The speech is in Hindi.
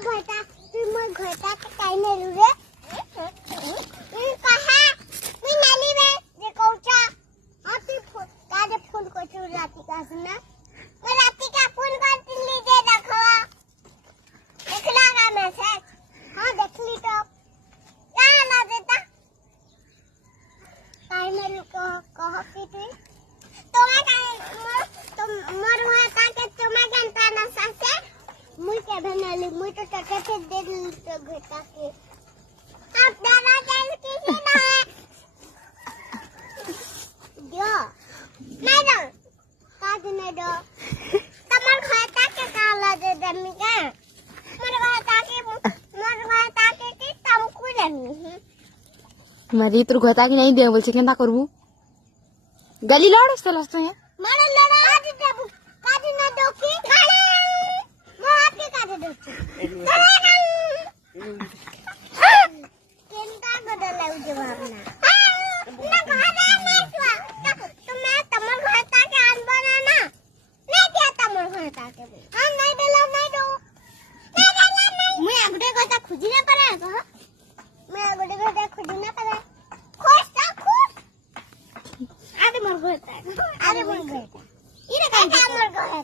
घटा के काई ने लुरे कहा मी नाली में जे कोचा आती काजे फोन को चुर राती का सुना मैं राती का फोन कर लीजिए देखवा देखला का मैसेज हां देख ली तो क्या ला देता काई ने को कह की थी तो मैं तुम मर हुआ था कि तुम्हें घंटा ना सासे मुई के बनाली मुई तो टके से दे दी तो घटा के अब दादा जान किसी ना है जो नहीं दो काज नहीं दो तमर खाता के काला दे दमी का मर खाता के कि तम को दमी मारी तो घटा के नहीं दे बोल से केंदा करबू गली लाड़ से लस्त है मारे लड़ा आज देबू काज ना दो की खाले वो आपके काज दो केंदा बदल ले जवाब ना कहा दे नहीं तुम्हें तमर खाता के आन बनाना नहीं दिया तमर खाता के हां नहीं देला नहीं दो मैं अगड़े खाता खुजी ना पड़े कहा मैं अगड़े खाता खुजी ना पड़े खुश था खुश अरे मर गया इरे का मर गया